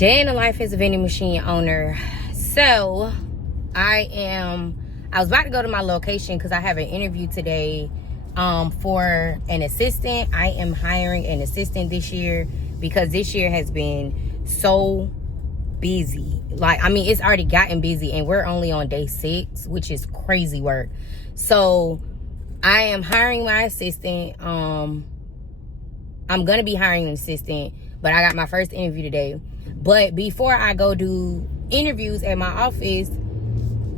Day in the life as a vending machine owner. So I was about to go to my location because I have an interview today for an assistant. I am hiring an assistant this year because this year has been so busy. Like, I mean, it's already gotten busy and we're only on day 6, which is crazy work. So I am hiring my assistant. I'm gonna be hiring an assistant, but I got my first interview today. But before I go do interviews at my office,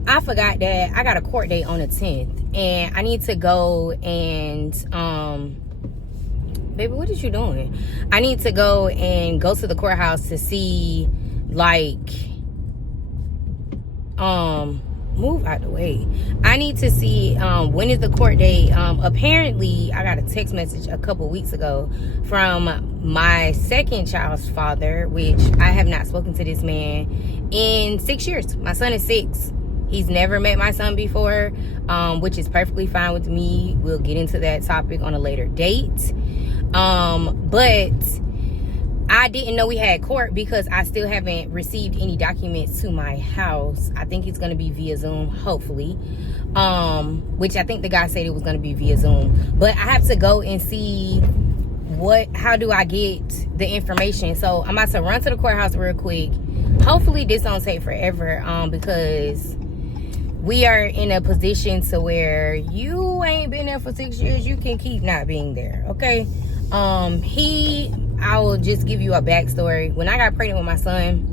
I forgot that I got a court date on the 10th, and I need to go and baby, what is you doing? I need to go to the courthouse to see, like, move out the way. I need to see when is the court date. Apparently I got a text message a couple weeks ago from my second child's father, which I have not spoken to this man in 6 years. My son is 6. He's never met my son before, which is perfectly fine with me. We'll get into that topic on a later date. But I didn't know we had court because I still haven't received any documents to my house. I think it's going to be via Zoom, hopefully. Which I think the guy said it was going to be via Zoom. But I have to go and see how do I get the information. So I'm about to run to the courthouse real quick. Hopefully this don't take forever, because we are in a position to where you ain't been there for 6 years. You can keep not being there, okay? I will just give you a backstory. When I got pregnant with my son,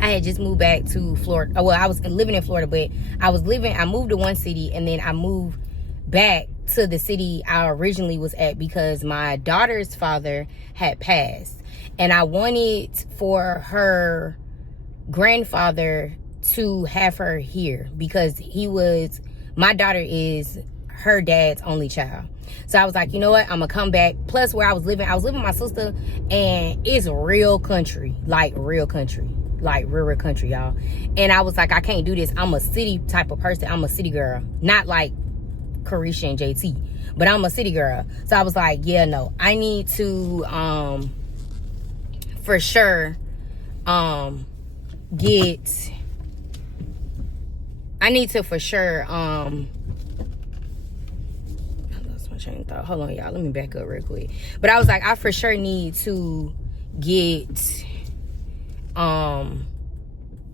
I had just moved back to Florida. Well, I was living in Florida, but I moved to one city, and then I moved back to the city I originally was at because my daughter's father had passed. And I wanted for her grandfather to have her here because my daughter is her dad's only child. So I was like, you know what, I'm gonna come back. Plus, where I was living with my sister, and it's real country, like real country, y'all. And I was like, I can't do this. I'm a city type of person. I'm a city girl, not like Carisha and JT, but I'm a city girl. So I was like, yeah, no, I need to for sure train of thought. Hold on, y'all. Let me back up real quick. But I was like, I for sure need to get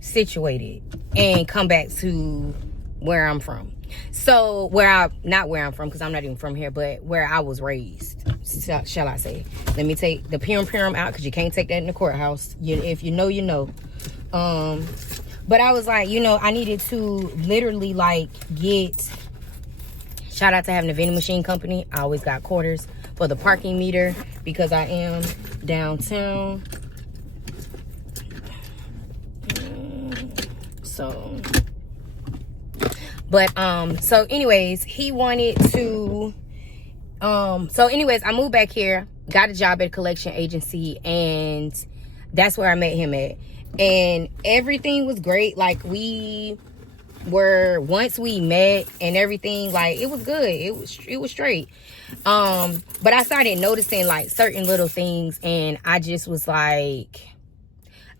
situated and come back to where I'm from. So not where I'm from, because I'm not even from here, but where I was raised, shall I say. Let me take the Purim out, because you can't take that in the courthouse. If you know, you know. But I was like, I needed to literally shout out to having a vending machine company. I always got quarters for the parking meter because I am downtown. So anyways, he wanted to, I moved back here, got a job at a collection agency, and that's where I met him at. And everything was great. Like, once we met and everything, like, it was good. It was straight. But I started noticing like certain little things, and I just was like,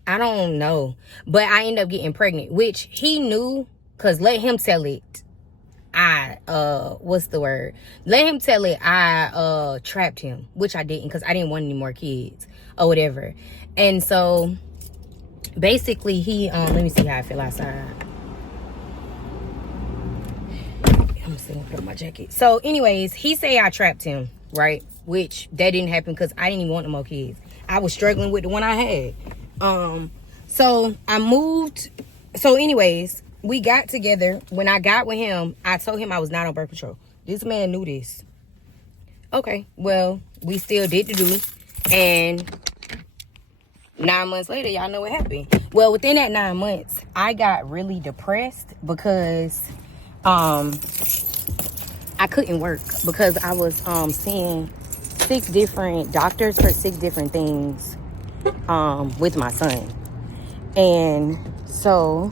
I don't know. But I ended up getting pregnant, which he knew, because let him tell it. I trapped him, which I didn't, because I didn't want any more kids or whatever. And so basically he let me see how I feel outside. I'm still gonna put on my jacket. So anyways, he say I trapped him, right? Which that didn't happen, because I didn't even want no more kids. I was struggling with the one I had. So I moved. So anyways, we got together. When I got with him, I told him I was not on birth control. This man knew this. Okay, well, we still did the do. And 9 months later, y'all know what happened. Well, within that 9 months, I got really depressed because I couldn't work, because I was seeing 6 different doctors for 6 different things with my son. And so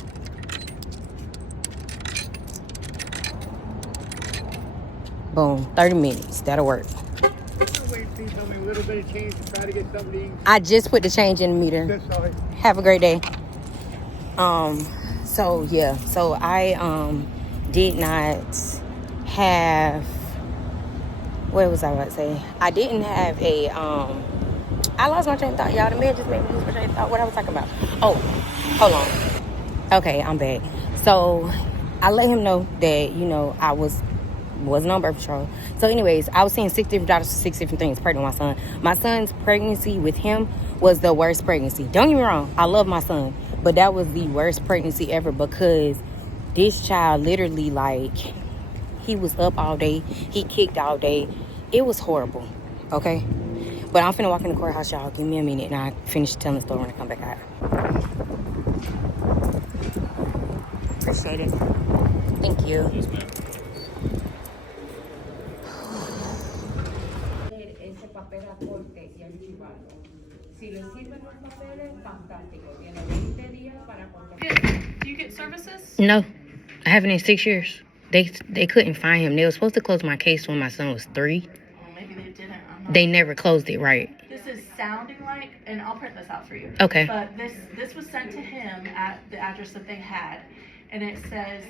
boom, 30 minutes, that'll work. Please tell me a little bit of change to try to get somebody. I just put the change in the meter. Good, sorry. Have a great day. So yeah, so I did not have, what was I about to say? I didn't have a I lost my train of thought, y'all. The man just made me lose my train of thought. What I was talking about? Oh, hold on. Okay, I'm back. So I let him know that, you know, I wasn't on birth control. So anyways, I was seeing 6 different doctors for 6 different things pregnant with my son. My son's pregnancy with him was the worst pregnancy. Don't get me wrong, I love my son, but that was the worst pregnancy ever, because this child literally, like, he was up all day, he kicked all day. It was horrible, okay? But I'm finna walk in the courthouse, y'all. Give me a minute and I'll finish telling the story when I come back out. Appreciate it. Thank you. Yes, ma'am. Ese papel aporte y archivarlo. Si le sirven los papeles, fantástico. Tiene 20 días para contestar. Do you get services? No, I haven't in 6 years. They couldn't find him. They were supposed to close my case when my son was 3. Well, maybe they didn't. I'm not They never closed it right. This is sounding like, and I'll print this out for you. Okay. But this was sent to him at the address that they had, and it says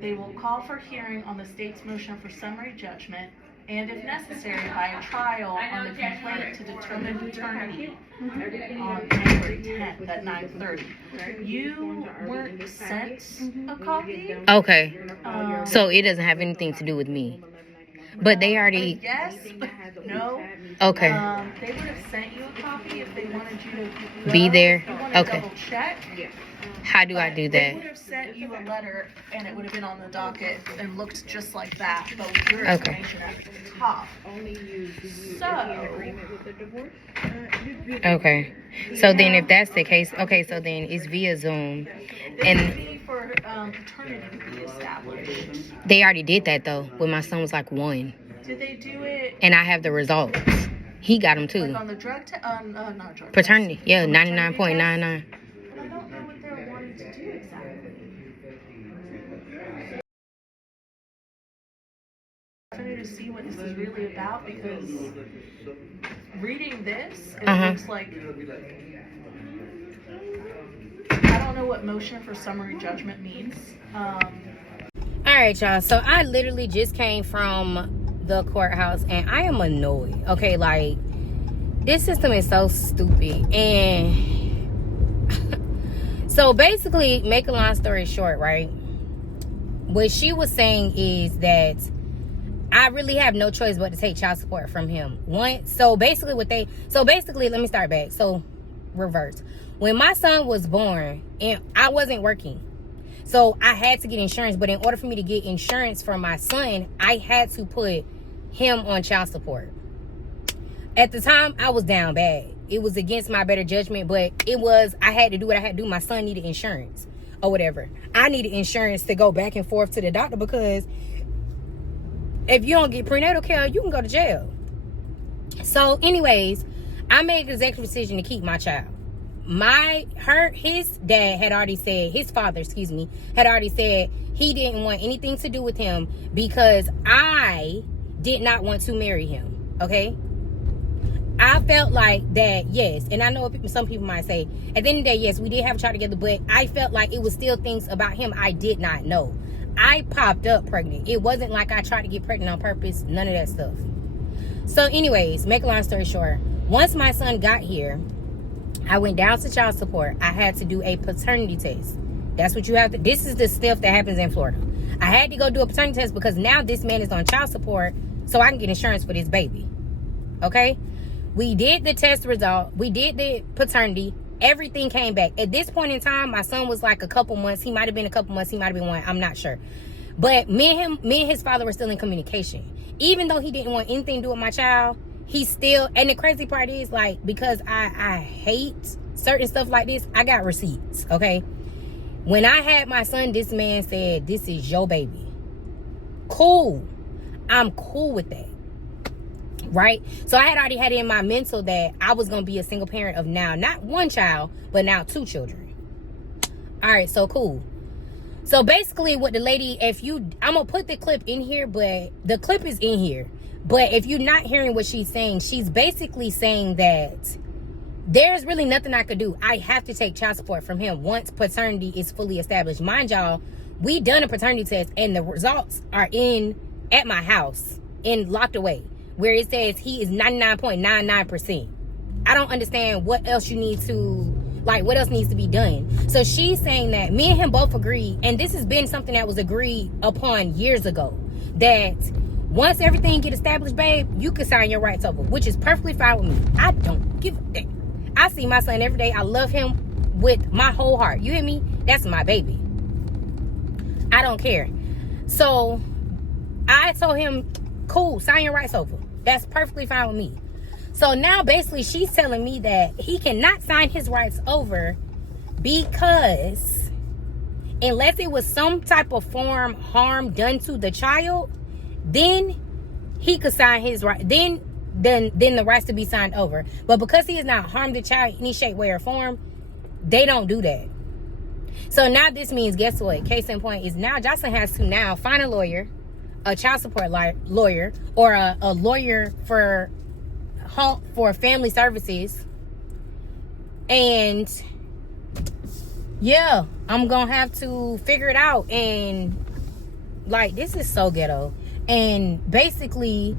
they will call for hearing on the state's motion for summary judgment, and if necessary, by a trial on the complaint to determine paternity on January 10th at 9:30. You weren't sent a copy. Okay. Um, So it doesn't have anything to do with me. But they already... Yes, but no. Okay. They would have sent you a copy if they wanted you to Be go. there? If you wanted to Okay. double check. How do I do They that? would have sent you a letter, and it would have been on the docket and looked just like that, but with your Okay. information at the top. So, Okay. So then if that's the case, okay, so then it's via Zoom. this And would be for paternity to be established. they already did that, though, when my son was like 1. Did they do it And I have the results. He got them, too. like on the drug test? Not drug Paternity. test. Yeah, On the paternity 99.99. test? But I don't know what they're wanting to do exactly. To see what this is really about, because reading this, it looks like I don't know what motion for summary judgment means. All right, y'all. So I literally just came from the courthouse, and I am annoyed. Okay, like, this system is so stupid. And so basically, make a long story short, right? What she was saying is that I really have no choice but to take child support from him. So basically, let me start back. So reverse. When my son was born, and I wasn't working, so I had to get insurance. But in order for me to get insurance for my son, I had to put him on child support. At the time, I was down bad. It was against my better judgment, but I had to do what I had to do. My son needed insurance or whatever. I needed insurance to go back and forth to the doctor, because if you don't get prenatal care, you can go to jail. So anyways, I made the executive decision to keep my child. His dad had already said, his father, had already said he didn't want anything to do with him because I did not want to marry him. Okay? I felt like that, yes. And I know some people might say, at the end of the day, yes, we did have a child together, but I felt like it was still things about him I did not know. I popped up pregnant. It wasn't like I tried to get pregnant on purpose. None of that stuff. So anyways, make a long story short, once my son got here, I went down to child support. I had to do a paternity test. That's what you have to. This is the stuff that happens in Florida. I had to go do a paternity test because now this man is on child support, so I can get insurance for this baby. Okay? We did the test result. We did the paternity. Everything came back. At this point in time, my son was like a couple months. He might have been a couple months. He might have been 1. I'm not sure. But me and his father were still in communication. Even though he didn't want anything to do with my child, he still, and the crazy part is, like, because I hate certain stuff like this, I got receipts, okay? When I had my son, this man said, this is your baby. Cool. I'm cool with that. Right? So I had already had it in my mental that I was going to be a single parent of now, not 1 child, but now 2 children. All right, so cool. So basically what the lady, I'm going to put the clip in here, but the clip is in here. But if you're not hearing what she's saying, she's basically saying that there's really nothing I could do. I have to take child support from him once paternity is fully established. Mind y'all, we done a paternity test and the results are in at my house and locked away, where it says he is 99.99%. I don't understand what else you need to, like, what else needs to be done. So she's saying that me and him both agree, and this has been something that was agreed upon years ago, that once everything get established, babe, you can sign your rights over, which is perfectly fine with me. I don't give a damn. I see my son every day. I love him with my whole heart. You hear me? That's my baby. I don't care. So I told him, cool, sign your rights over. That's perfectly fine with me. So now basically she's telling me that he cannot sign his rights over because unless it was some type of form harm done to the child, then he could sign his right. Then the rights to be signed over. But because he has not harmed the child in any shape, way, or form, they don't do that. So now this means, guess what? Case in point is now Jocelyn has to now find a lawyer, a child support lawyer, or a lawyer for family services. And yeah, I'm gonna have to figure it out. And like, this is so ghetto. And basically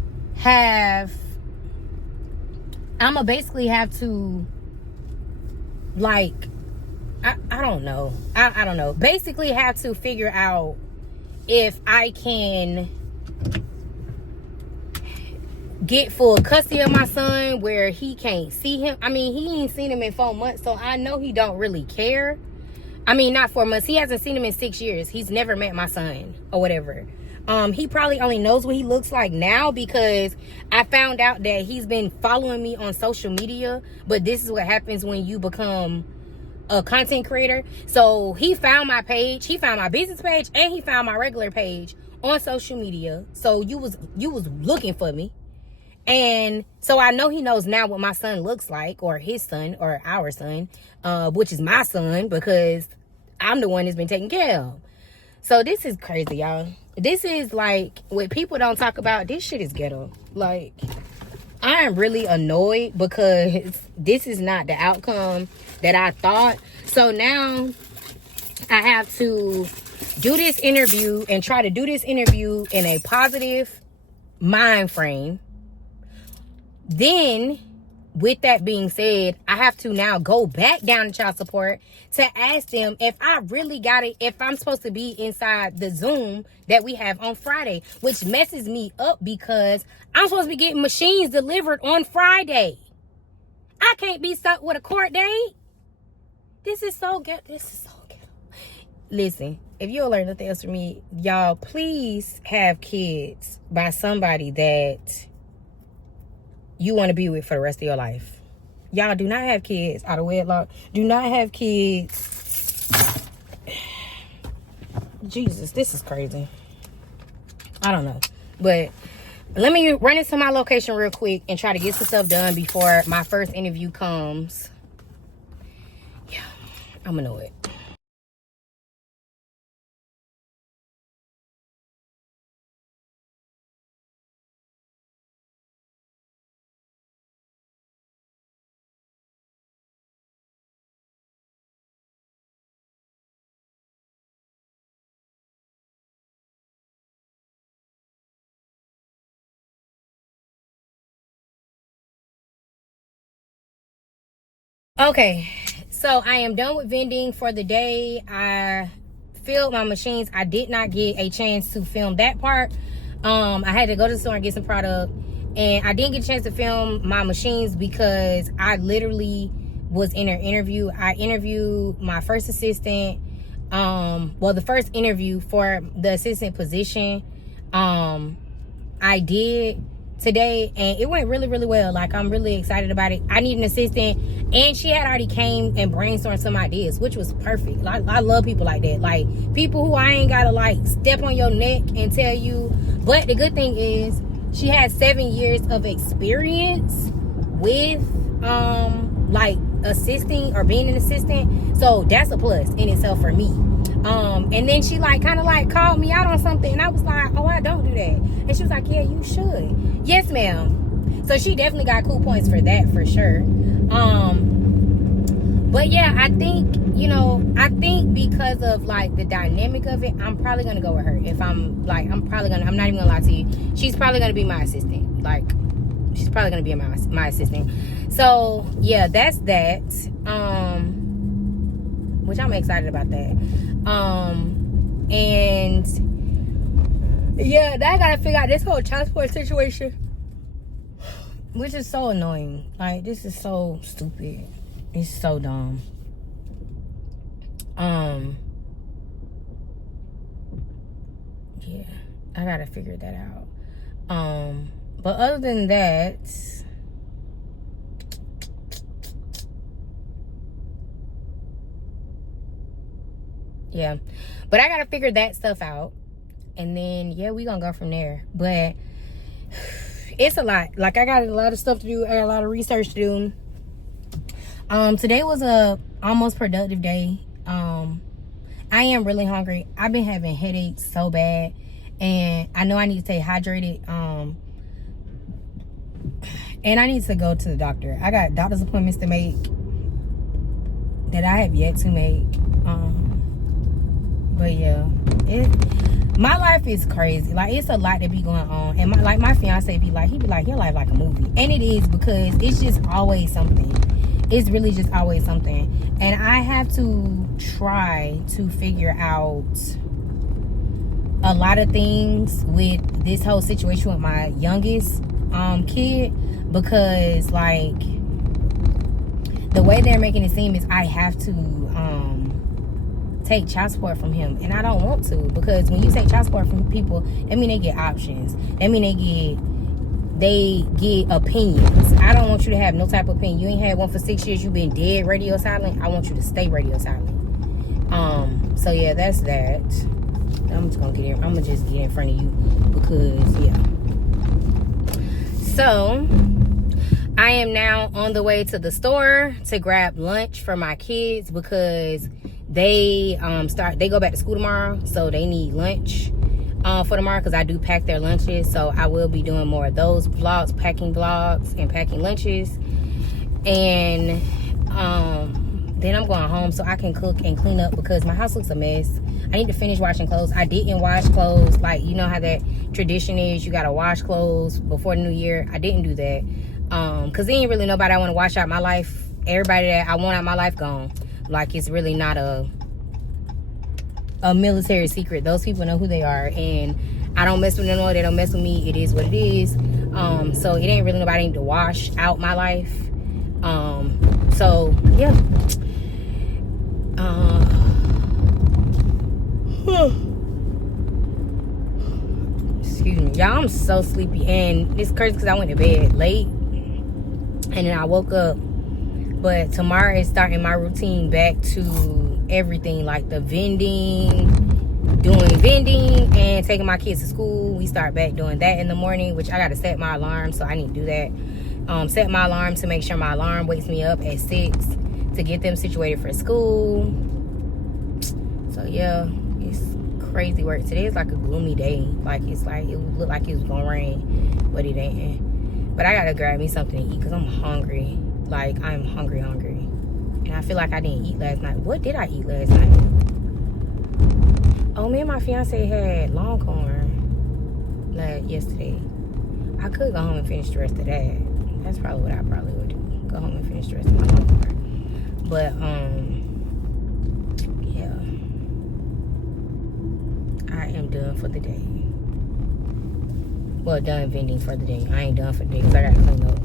I'ma basically have to, like, I don't know. I don't know. Basically have to figure out if I can get full custody of my son where he can't see him. I mean, he ain't seen him in 4 months, so I know he don't really care. I mean, not 4 months. He hasn't seen him in 6 years. He's never met my son or whatever. He probably only knows what he looks like now because I found out that he's been following me on social media. But this is what happens when you become a content creator. So he found my page, he found my business page, and he found my regular page on social media. So you was looking for me. And so I know he knows now what my son looks like, or his son, or our son, which is my son, because I'm the one that's been taken care of. So this is crazy, y'all. This is like what people don't talk about. This shit is ghetto. Like, I am really annoyed because this is not the outcome that I thought. So now I have to do this interview and try to do this interview in a positive mind frame. Then, with that being said, I have to now go back down to child support to ask them if I really got it, if I'm supposed to be inside the Zoom that we have on Friday, which messes me up because I'm supposed to be getting machines delivered on Friday. I can't be stuck with a court date. This is so good. Listen, if you don't learn nothing else from me, y'all, please have kids by somebody that you want to be with for the rest of your life. Y'all do not have kids out of wedlock. Do not have kids. Jesus, this is crazy. I don't know. But let me run into my location real quick and try to get some stuff done before my first interview comes. Yeah, I'm gonna know it. Okay, so I am done with vending for the day. I filled my machines. I did not get a chance to film that part. I had to go to the store and get some product, and I didn't get a chance to film my machines because I literally was in an interview. I interviewed my first assistant, well, the first interview for the assistant position I did today, and it went really, really well. Like, I'm really excited about it. I need an assistant, and she had already came and brainstormed some ideas, which was perfect. I love people like that, like people who I ain't gotta like step on your neck and tell you. But the good thing is she has 7 years of experience with like assisting or being an assistant, so that's a plus in itself for me. And then she like kind of like called me out on something, and I was like, oh, I don't do that. And she was like, yeah, you should. Yes, ma'am. So she definitely got cool points for that, for sure. But yeah, I think, you know, because of like the dynamic of it, I'm probably gonna go with her. If I'm like, I'm not even gonna lie to you, she's probably gonna be my assistant. Like, she's probably gonna be my assistant. So yeah, that's that. Which I'm excited about that. And yeah, now I gotta figure out this whole transport situation, which is so annoying. Like, this is so stupid. It's so dumb. Yeah, I gotta figure that out. But other than that, yeah, but I gotta figure that stuff out, and then yeah, we gonna go from there. But it's a lot. Like, I got a lot of stuff to do. I got a lot of research to do. Today was a almost productive day. I am really hungry. I've been having headaches so bad, and I know I need to stay hydrated. And I need to go to the doctor. I got doctor's appointments to make that I have yet to make. But yeah, my life is crazy. Like, it's a lot that be going on, and my fiance be like, your life like a movie, and it is, because it's just always something. It's really just always something, and I have to try to figure out a lot of things with this whole situation with my youngest kid, because like the way they're making it seem is I have to take child support from him, and I don't want to, because when you take child support from people, that mean they get options. That mean they get opinions. I don't want you to have no type of opinion. You ain't had one for 6 years. You've been dead radio silent. I want you to stay radio silent. So yeah, that's that. I'm gonna just get in front of you, because yeah. So I am now on the way to the store to grab lunch for my kids, because they go back to school tomorrow, so they need lunch for tomorrow, because I do pack their lunches. So I will be doing more of those vlogs, packing vlogs and packing lunches. And then I'm going home so I can cook and clean up, because my house looks a mess. I need to finish washing clothes. I didn't wash clothes. Like, you know how that tradition is, you gotta wash clothes before the new year. I didn't do that, because there ain't really nobody I want to wash out my life. Everybody that I want out my life gone. Like, it's really not a military secret. Those people know who they are, and I don't mess with them. They don't mess with me. It is what it is. So it ain't really nobody to wash out my life. So yeah. Excuse me, y'all. I'm so sleepy, and it's crazy because I went to bed late, and then I woke up. But tomorrow is starting my routine back to everything, like the vending, doing vending, and taking my kids to school. We start back doing that in the morning, which I got to set my alarm, so I need to do that. Set my alarm to make sure my alarm wakes me up at 6 to get them situated for school. So yeah, it's crazy work. Today is like a gloomy day. Like, it's like, it looked like it was gonna rain, but it ain't. But I gotta grab me something to eat, because I'm hungry. Like, I'm hungry. And I feel like I didn't eat last night. What did I eat last night? Oh, me and my fiance had Longhorn yesterday. I could go home and finish the rest of that. That's probably what I probably would do. Go home and finish the rest of my Longhorn. But, yeah. I am done for the day. Well, done vending for the day. I ain't done for the day, because I gotta clean up.